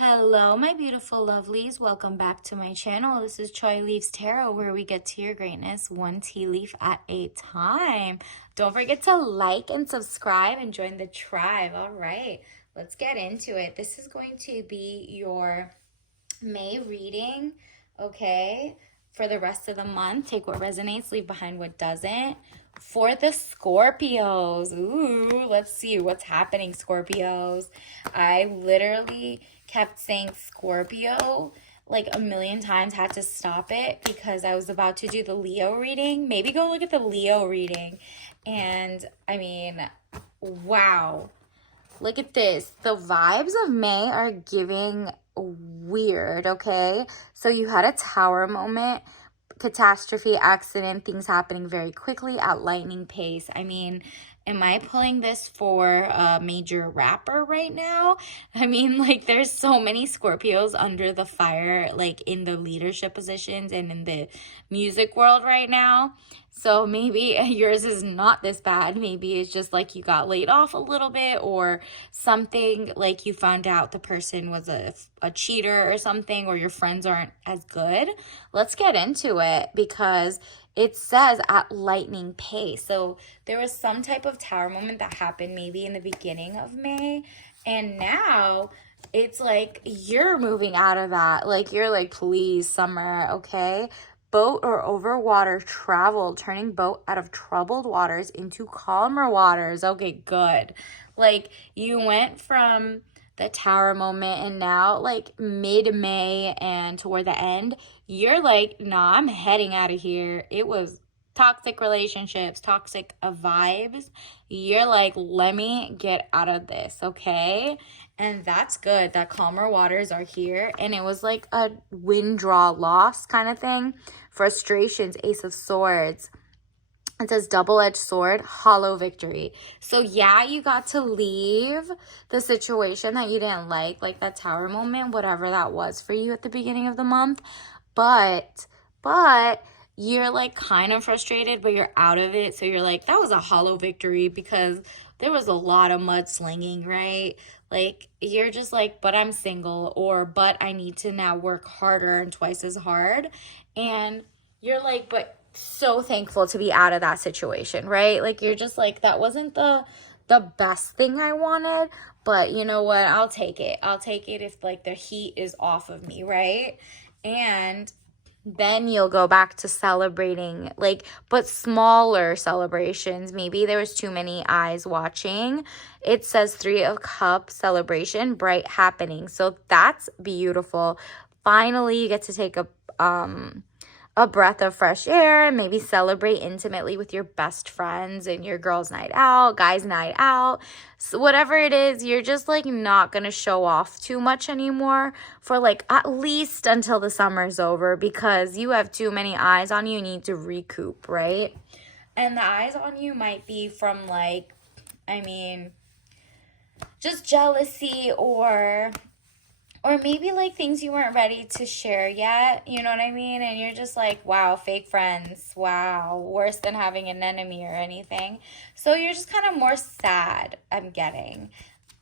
Hello, my beautiful lovelies. Welcome back to my channel. This is Choi Leaves Tarot, where we get to your greatness one tea leaf at a time. Don't forget to like and subscribe and join the tribe. All right, let's get into it. This is going to be your May reading, okay, for the rest of the month. Take what resonates, leave behind what doesn't. For the Scorpios, ooh, let's see what's happening, Scorpios. I literally kept saying Scorpio like a million times, had to stop it because I was about to do the Leo reading. Maybe go look at the Leo reading. And I mean, wow. Look at this. The vibes of May are giving weird, okay? So you had a tower moment, catastrophe, accident, things happening very quickly at lightning pace. I mean, am I pulling this for a major rapper right now? I mean, like, there's so many Scorpios under the fire, like, in the leadership positions and in the music world right now. So maybe yours is not this bad. Maybe it's just like you got laid off a little bit, or something like you found out the person was a cheater or something, or your friends aren't as good. Let's get into it because it says at lightning pace. So there was some type of tower moment that happened maybe in the beginning of May, and now it's like you're moving out of that. Like, you're like, please, summer, okay? Boat or over water travel, turning boat out of troubled waters into calmer waters. Okay, good. Like, you went from the tower moment, and now, like, mid-May and toward the end, you're like, nah, I'm heading out of here. It was toxic relationships, toxic vibes. You're like, let me get out of this, okay? And that's good that calmer waters are here. And it was like a win, draw, loss kind of thing. Frustrations, Ace of Swords. It says double-edged sword, hollow victory. So yeah, you got to leave the situation that you didn't like that tower moment, whatever that was for you at the beginning of the month. But you're like kind of frustrated, but you're out of it. So you're like, that was a hollow victory because there was a lot of mudslinging, right? Like, you're just like, but I'm single, or but I need to now work harder and twice as hard. And you're like, but so thankful to be out of that situation, right? Like, you're just like, that wasn't the best thing I wanted, but you know what? I'll take it. I'll take it if like the heat is off of me, right? And then you'll go back to celebrating, like, but smaller celebrations. Maybe there was too many eyes watching. It says 3 of Cups celebration, bright happening. So that's beautiful. Finally, you get to take a breath of fresh air and maybe celebrate intimately with your best friends and your girls' night out, guys' night out. So whatever it is, you're just like not going to show off too much anymore for like at least until the summer's over, because you have too many eyes on you. You need to recoup, right? And the eyes on you might be from like, I mean, just jealousy, or maybe like things you weren't ready to share yet, you know what I mean? And you're just like, wow, fake friends, wow, worse than having an enemy or anything. So you're just kind of more sad, I'm getting.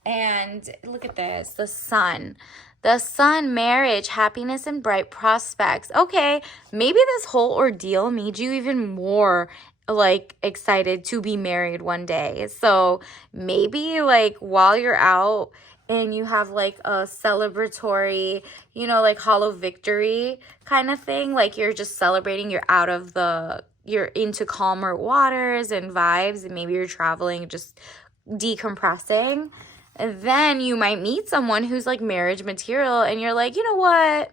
And look at this, the sun. The sun, marriage, happiness, and bright prospects. Okay, maybe this whole ordeal made you even more like excited to be married one day. So maybe like while you're out and you have like a celebratory, you know, like hollow victory kind of thing, like you're just celebrating, you're into calmer waters and vibes, and maybe you're traveling, just decompressing. And then you might meet someone who's like marriage material, and you're like, you know what?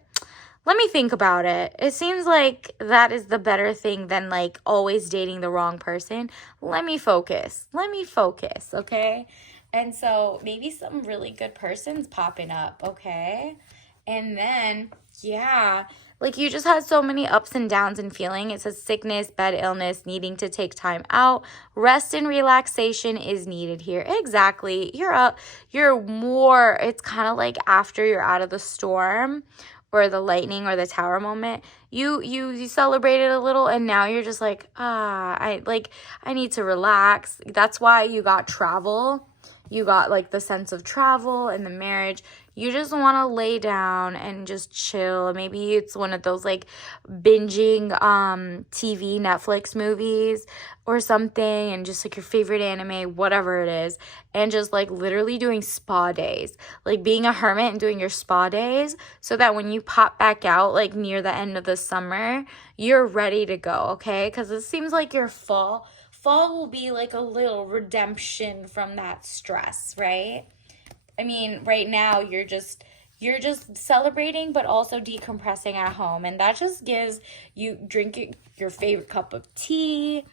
Let me think about it. It seems like that is the better thing than like always dating the wrong person. Let me focus, okay? And so maybe some really good person's popping up, okay? And then, yeah, like you just had so many ups and downs and feeling. It says sickness, bed, illness, needing to take time out. Rest and relaxation is needed here. Exactly. You're more, it's kind of like after you're out of the storm or the lightning or the tower moment, you celebrated a little, and now you're just like, I need to relax. That's why you got travel. you got like the sense of travel and the marriage. You just want to lay down and just chill. Maybe it's one of those like binging TV Netflix movies or something, and just like your favorite anime, whatever it is, and just like literally doing spa days, like being a hermit and doing your spa days, so that when you pop back out like near the end of the summer, you're ready to go, okay? Because it seems like your fall will be like a little redemption from that stress, right? I mean, right now you're just celebrating but also decompressing at home, and that just gives you drinking your favorite cup of tea,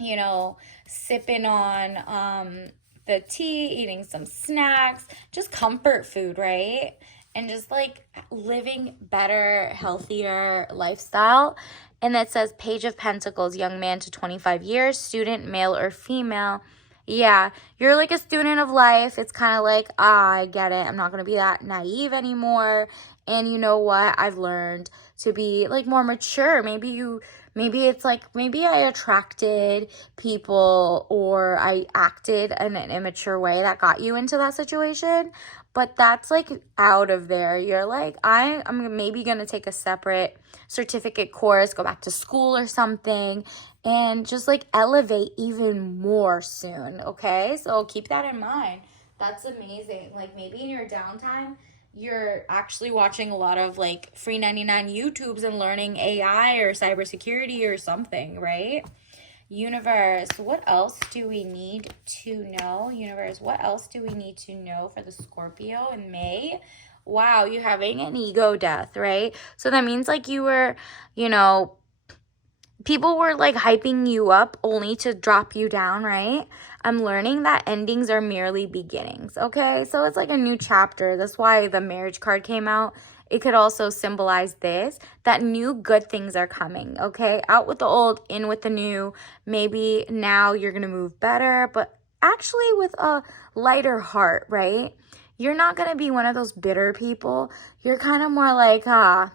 you know, sipping on the tea, eating some snacks, just comfort food, right? And just like living better, healthier lifestyle. And that says Page of Pentacles, young man to 25 years, student, male or female. Yeah, you're like a student of life. It's kind of like, I get it. I'm not going to be that naive anymore. And you know what? I've learned to be like more mature. Maybe it's like, maybe I attracted people or I acted in an immature way that got you into that situation. But that's like out of there. You're like, I'm maybe going to take a separate certificate course, go back to school or something, and just like elevate even more soon, okay? So keep that in mind. That's amazing. Like maybe in your downtime, you're actually watching a lot of like free 99 YouTubes and learning AI or cybersecurity or something, right? Universe, what else do we need to know? Universe, what else do we need to know for the Scorpio in May? Wow, you're having an ego death, right? So that means like you were, you know, people were like hyping you up only to drop you down, right? I'm learning that endings are merely beginnings, okay? So it's like a new chapter. That's why the marriage card came out. It could also symbolize this, that new good things are coming, okay? Out with the old, in with the new. Maybe now you're going to move better, but actually with a lighter heart, right? You're not going to be one of those bitter people. You're kind of more like, I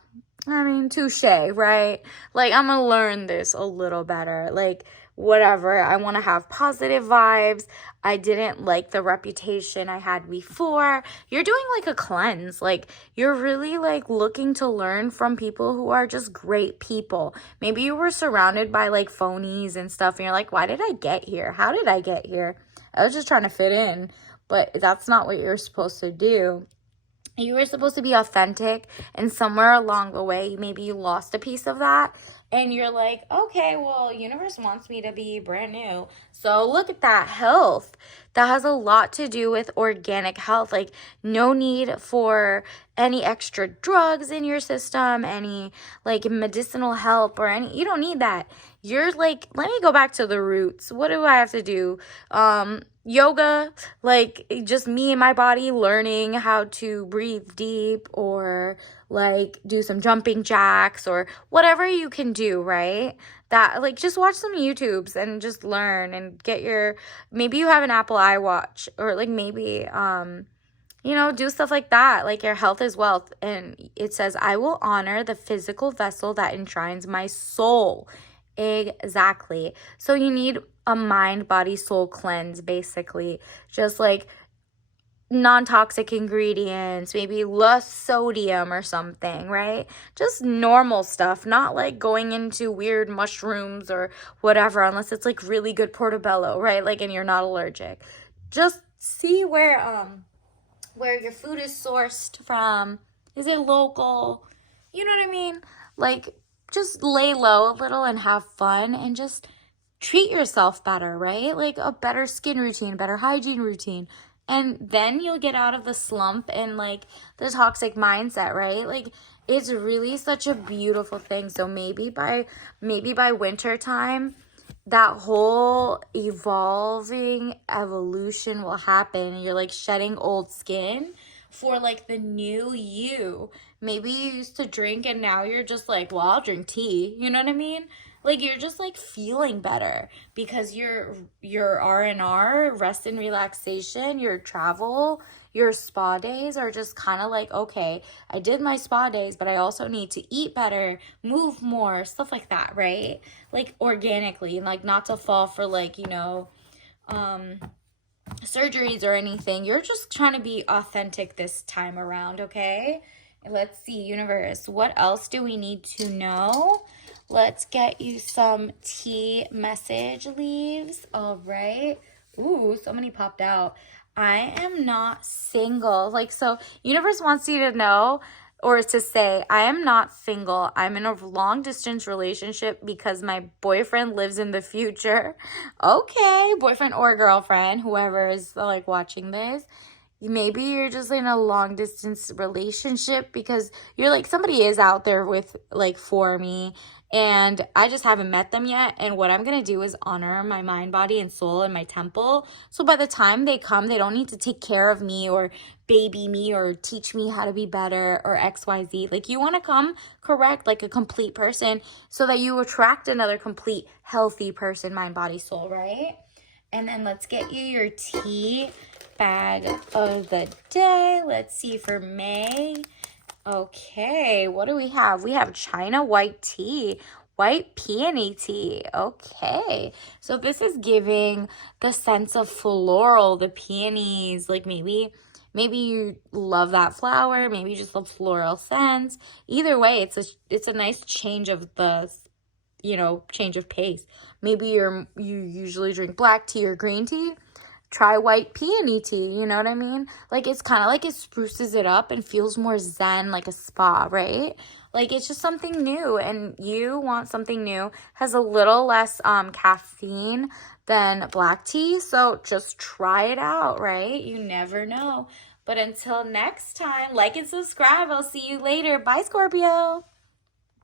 mean, touche, right? Like, I'm gonna learn this a little better. Like, whatever. I want to have positive vibes. I didn't like the reputation I had before. You're doing like a cleanse. Like, you're really like looking to learn from people who are just great people. Maybe you were surrounded by like phonies and stuff, and you're like, why did I get here? How did I get here? I was just trying to fit in, but that's not what you're supposed to do. You were supposed to be authentic, and somewhere along the way, maybe you lost a piece of that, and you're like, okay, well, universe wants me to be brand new. So look at that health. That has a lot to do with organic health. Like, no need for any extra drugs in your system, any like medicinal help or any, you don't need that. You're like, let me go back to the roots. What do I have to do? Yoga, like just me and my body learning how to breathe deep, or like do some jumping jacks or whatever you can do, right? That like just watch some YouTubes and just learn and get your, maybe you have an Apple iWatch, or like maybe you know, do stuff like that. Like, your health is wealth. And it says, I will honor the physical vessel that enshrines my soul. Exactly. So you need a mind, body, soul cleanse, basically. Just like non-toxic ingredients, maybe less sodium or something, right? Just normal stuff, not like going into weird mushrooms or whatever, unless it's like really good portobello, right? Like, and you're not allergic. Just see where your food is sourced from. Is it local? You know what I mean? Like, just lay low a little and have fun and just treat yourself better, right? Like a better skin routine, better hygiene routine. And then you'll get out of the slump and like the toxic mindset, right? Like, it's really such a beautiful thing. So maybe by winter time, that whole evolution will happen, and you're like shedding old skin for like the new you. Maybe you used to drink and now you're just like, well, I'll drink tea. You know what I mean? Like, you're just like feeling better because your R&R, rest and relaxation, your travel, your spa days are just kind of like, okay, I did my spa days, but I also need to eat better, move more, stuff like that, right? Like, organically, and like not to fall for like, you know, surgeries or anything. You're just trying to be authentic this time around, okay? Let's see, universe, what else do we need to know? Let's get you some tea message leaves. All right. Ooh, so many popped out. I am not single. Like, so universe wants you to know or to say, I am not single. I'm in a long distance relationship because my boyfriend lives in the future. Okay, boyfriend or girlfriend, whoever is like watching this. Maybe you're just in a long distance relationship because you're like, somebody is out there with like for me and I just haven't met them yet. And what I'm going to do is honor my mind, body, and soul in my temple. So by the time they come, they don't need to take care of me or baby me or teach me how to be better or XYZ. Like, you want to come correct, like a complete person, so that you attract another complete, healthy person, mind, body, soul, right? And then let's get you your tea bag of the day. Let's see for May. Okay, what do we have? We have China white tea, white peony tea. Okay, so this is giving the sense of floral, the peonies. Like maybe you love that flower, maybe just the floral scents. Either way, it's a nice change of the change of pace. Maybe you usually drink black tea or green tea. Try white peony tea, you know what I mean? Like, it's kind of like it spruces it up and feels more zen, like a spa, right? Like, it's just something new, and you want something new. Has a little less caffeine than black tea, so just try it out, right? You never know. But until next time, like and subscribe. I'll see you later. Bye, Scorpio.